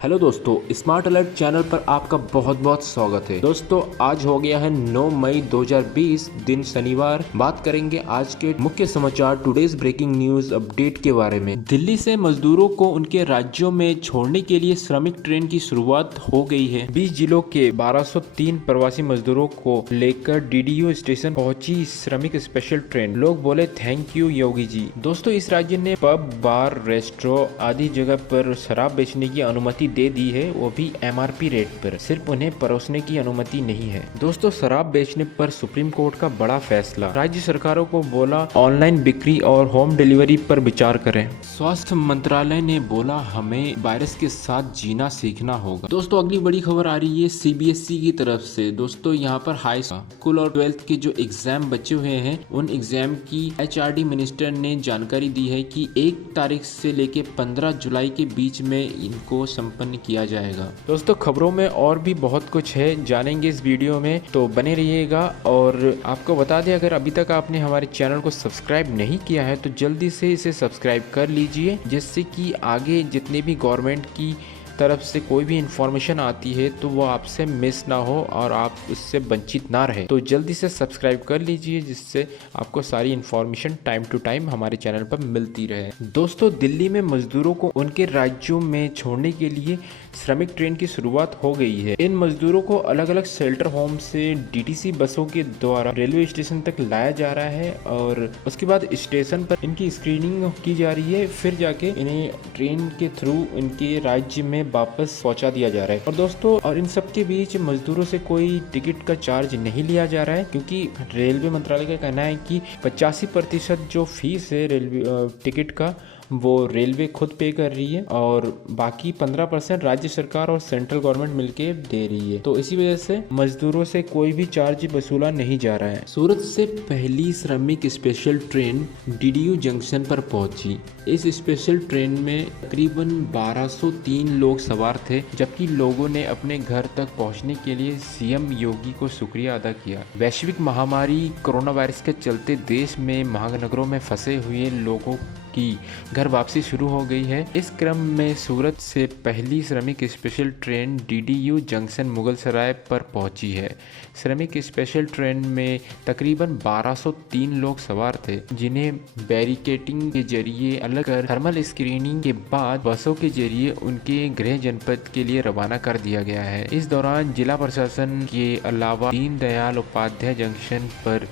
Hello दोस्तों, smart alert channel पर आपका बहुत बहुत स्वागत है। दोस्तों, आज हो गया है 9 मई 2020 दिन शनिवार। बात करेंगे आज के मुख्य समाचार टुडेज ब्रेकिंग न्यूज अपडेट के बारे में। दिल्ली से मजदूरों को उनके राज्यों में छोड़ने के लिए श्रमिक ट्रेन की शुरुआत हो गई है। 20 जिलों के 1203 प्रवासी मजदूरों को लेकर डीडीयू स्टेशन पहुंची श्रमिक स्पेशल ट्रेन। लोग बोले थैंक यू योगी जी। दोस्तों, इस राज्य ने पब, बार, रेस्टोरेंट आदि जगह पर शराब बेचने की अनुमति दे दी है, वो भी एमआरपी रेट पर। सिर्फ उन्हें परोसने की अनुमति नहीं है। दोस्तों, शराब बेचने पर सुप्रीम कोर्ट का बड़ा फैसला। राज्य सरकारों को बोला ऑनलाइन बिक्री और होम डिलीवरी पर विचार करें। स्वास्थ्य मंत्रालय ने बोला हमें वायरस के साथ जीना सीखना होगा। दोस्तों, अगली बड़ी खबर आ रही है सीबीएसई की तरफ से। दोस्तों, यहाँ पर हाई स्कूल और 12th के जो एग्जाम बचे हुए हैं, उन एग्जाम की एचआरडी मिनिस्टर ने जानकारी दी है कि 1 तारीख से लेके 15 जुलाई के बीच में इनको संपन्न किया जाएगा। दोस्तों, खबरों में और भी बहुत कुछ है, जानेंगे इस वीडियो में, तो बने रहिएगा। और आपको बता दें, अगर अभी तक आपने हमारे चैनल को सब्सक्राइब नहीं किया है तो जल्दी से इसे सब्सक्राइब कर लीजिए, जिससे कि आगे जितने भी गवर्नमेंट की तरफ से कोई भी इंफॉर्मेशन आती है तो वो आपसे मिस ना हो और आप उससे वंचित ना रहे। तो जल्दी से सब्सक्राइब कर लीजिए, जिससे आपको सारी इंफॉर्मेशन टाइम टू टाइम हमारे चैनल पर मिलती रहे। दोस्तों, दिल्ली में मजदूरों को उनके राज्यों में छोड़ने के लिए श्रमिक ट्रेन की शुरुआत हो गई है। इन मजदूरों को अलग अलग शेल्टर होम से डीटीसी बसों के द्वारा रेलवे स्टेशन तक लाया जा रहा है और उसके बाद स्टेशन पर इनकी स्क्रीनिंग की जा रही है, फिर जाके इन्हें ट्रेन के थ्रू इनके राज्य में वापस पहुंचा दिया जा रहा है। और दोस्तों, और इन सब के बीच मजदूरों से कोई टिकट का चार्ज नहीं लिया जा रहा है, क्योंकि रेलवे मंत्रालय का कहना है कि 85% जो फीस है रेलवे टिकट का, वो रेलवे खुद पे कर रही है और बाकी 15% राज्य सरकार और सेंट्रल गवर्नमेंट मिलके दे रही है। तो इसी वजह से मजदूरों से कोई भी चार्ज वसूला नहीं जा रहा है। सूरत से पहली श्रमिक स्पेशल ट्रेन डीडीयू जंक्शन पर पहुंची। इस स्पेशल ट्रेन में तकरीबन 1203 लोग सवार थे, जबकि लोगों ने अपने घर तक पहुंचने के लिए सीएम योगी को शुक्रिया अदा किया। वैश्विक महामारी कोरोना वायरस के चलते देश में महानगरों में फंसे हुए लोगों की घर वापसी शुरू हो गई है। इस क्रम में सूरत से पहली श्रमिक special train DDU junction Mughalsarai पर पहुंची है। श्रमिक स्पेशल ट्रेन में तकरीबन 1203 लोग सवार थे, जिन्हें बैरिकेटिंग के जरिए अलग कर थर्मल स्क्रीनिंग के बाद बसों के जरिए उनके गृह जनपद के लिए रवाना कर दिया गया है। इस दौरान जिला प्रशासन के अलावा दीनदयाल उपाध्याय जंक्शन पर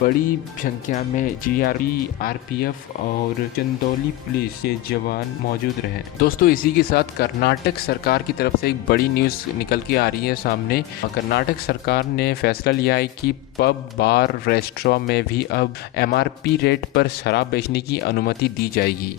बड़ी संख्या में जीआरपी, आरपीएफ और चंदौली पुलिस के जवान मौजूद रहे। दोस्तों, इसी के साथ कर्नाटक सरकार की तरफ से एक बड़ी न्यूज़ निकल के आ रही है सामने। कर्नाटक सरकार ने फैसला लिया है कि पब, बार, रेस्टोरेंट में भी अब एमआरपी रेट पर शराब बेचने की अनुमति दी जाएगी।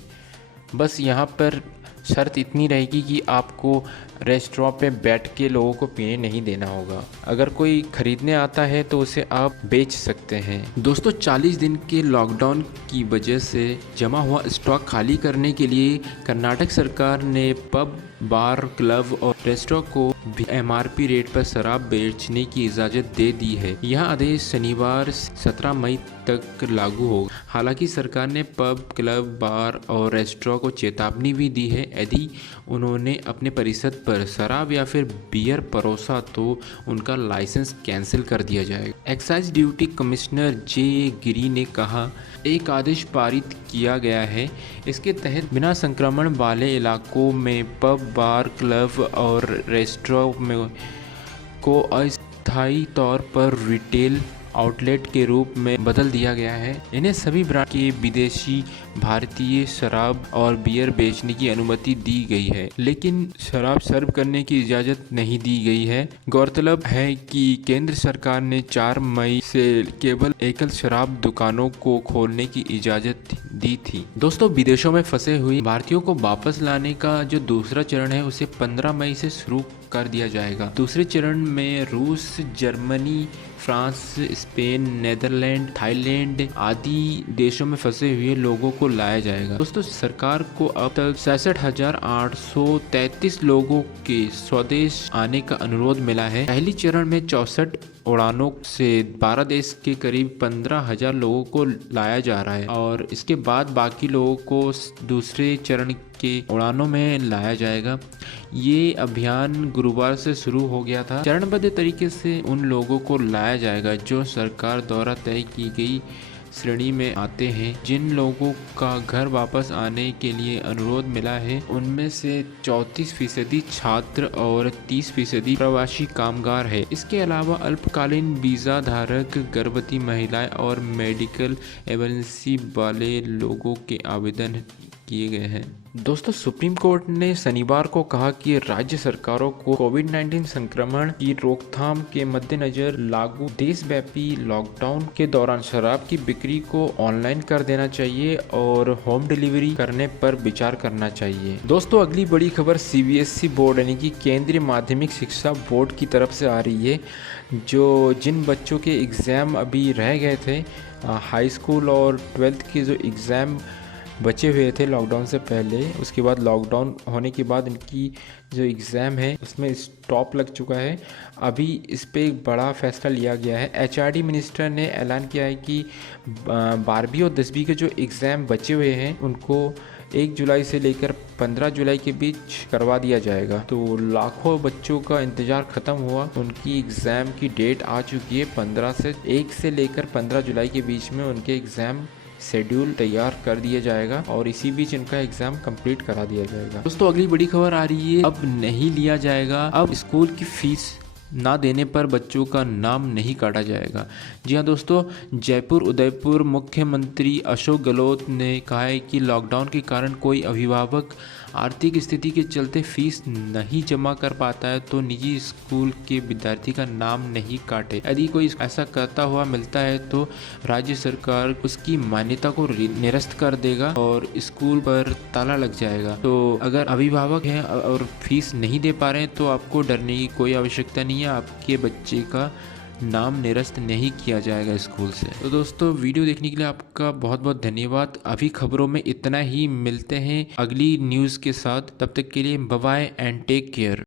बस यहाँ पर शर्त इतनी रहेगी कि आपको रेस्टोरेंट पे बैठ के लोगों को पीने नहीं देना होगा। अगर कोई खरीदने आता है तो उसे आप बेच सकते हैं। दोस्तों, 40 दिन के लॉकडाउन की वजह से जमा हुआ स्टॉक खाली करने के लिए कर्नाटक सरकार ने पब, बार, क्लब और रेस्टोरेंट को भी एमआरपी रेट पर शराब बेचने की इजाज़त दे दी है। यह आदेश शनिवार 17 मई तक लागू होगा। हालांकि सरकार ने पब, क्लब, बार और रेस्टोरेंट को चेतावनी भी दी है, यदि उन्होंने अपने परिसर पर शराब या फिर बियर परोसा तो उनका लाइसेंस कैंसिल कर दिया जाएगा। एक्साइज ड्यूटी कमिश्नर जे गिरी ने कहा, एक आदेश पारित किया गया है। इसके तहत बिना संक्रमण वाले इलाकों में पब, बार, क्लब और रेस्टोरेंट में को अस्थायी तौर पर रिटेल आउटलेट के रूप में बदल दिया गया है। इन्हें सभी ब्रांड के विदेशी, भारतीय शराब और बियर बेचने की अनुमति दी गई है, लेकिन शराब सर्व करने की इजाज़त नहीं दी गई है। गौरतलब है कि केंद्र सरकार ने 4 मई से केवल एकल शराब दुकानों को खोलने की इजाज़त दी थी। दोस्तों, विदेशों में फंसे हुए भारतीयों को वापस लाने का जो दूसरा चरण है, उसे 15 मई से शुरू कर दिया जाएगा। दूसरे चरण में रूस, Germany, France, Spain, Netherland, Thailand आदि देशों में फंसे हुए लोगों को लाया जाएगा। दोस्तों, सरकार को अब तक 66,833 लोगों के स्वदेश आने का अनुरोध मिला है। पहली चरण में 64 उड़ानों से 12 देश के करीब 15,000 लोगों को लाया जा रहा है और इसके बाद बाकी लोगों को दूसरे चरण के उड़ानों में लाया जाएगा। ये अभियान गुरुवार से शुरू हो गया था। चरणबद्ध तरीके से उन लोगों को लाया जाएगा जो सरकार द्वारा तय की गई श्रेणी में आते हैं। जिन लोगों का घर वापस आने के लिए अनुरोध मिला है उनमें से 34% छात्र और 30% प्रवासी कामगार है। इसके अलावा अल्पकालीन वीजा धारक, गर्भवती महिलाएं और मेडिकल इमरजेंसी वाले लोगों के आवेदन किए गए हैं। दोस्तों, सुप्रीम कोर्ट ने शनिवार को कहा कि राज्य सरकारों को कोविड-19 संक्रमण की रोकथाम के मद्देनजर लागू देशव्यापी लॉकडाउन के दौरान शराब की बिक्री को ऑनलाइन कर देना चाहिए और होम डिलीवरी करने पर विचार करना चाहिए। दोस्तों, अगली बड़ी खबर सीबीएसई बोर्ड यानी कि केंद्रीय माध्यमिक शिक्षा बोर्ड की तरफ से आ रही है। जिन बच्चों के एग्ज़ाम अभी रह गए थे, हाई स्कूल और 12th के जो एग्ज़ाम बचे हुए थे लॉकडाउन से पहले, उसके बाद लॉकडाउन होने के बाद इनकी जो एग्ज़ाम है उसमें स्टॉप लग चुका है। अभी इस पे एक बड़ा फैसला लिया गया है। एचआरडी मिनिस्टर ने ऐलान किया है कि 12वीं और 10वीं के जो एग्ज़ाम बचे हुए हैं उनको 1 जुलाई से लेकर 15 जुलाई के बीच करवा दिया जाएगा। तो लाखों बच्चों का इंतज़ार ख़त्म हुआ। उनकी एग्ज़ाम की डेट आ चुकी है। 1 से लेकर 15 जुलाई के बीच में उनके एग्ज़ाम शेड्यूल तैयार कर दिया जाएगा और इसी बीच इनका एग्जाम कंप्लीट करा दिया जाएगा। दोस्तों, अगली बड़ी खबर आ रही है, अब नहीं लिया जाएगा, अब स्कूल की फीस ना देने पर बच्चों का नाम नहीं काटा जाएगा। जी हाँ दोस्तों, जयपुर उदयपुर मुख्यमंत्री अशोक गहलोत ने कहा है कि लॉकडाउन के कारण कोई अभिभावक आर्थिक स्थिति के चलते फीस नहीं जमा कर पाता है तो निजी स्कूल के विद्यार्थी का नाम नहीं काटे। यदि कोई ऐसा करता हुआ मिलता है तो राज्य सरकार उसकी मान्यता को निरस्त कर देगा और स्कूल पर ताला लग जाएगा। तो अगर अभिभावक हैं और फीस नहीं दे पा रहे हैं तो आपको डरने की कोई आवश्यकता नहीं है, आपके बच्चे का नाम निरस्त नहीं किया जाएगा स्कूल से। तो दोस्तों, वीडियो देखने के लिए आपका बहुत बहुत धन्यवाद। अभी खबरों में इतना ही, मिलते हैं अगली न्यूज़ के साथ। तब तक के लिए bye bye and take care.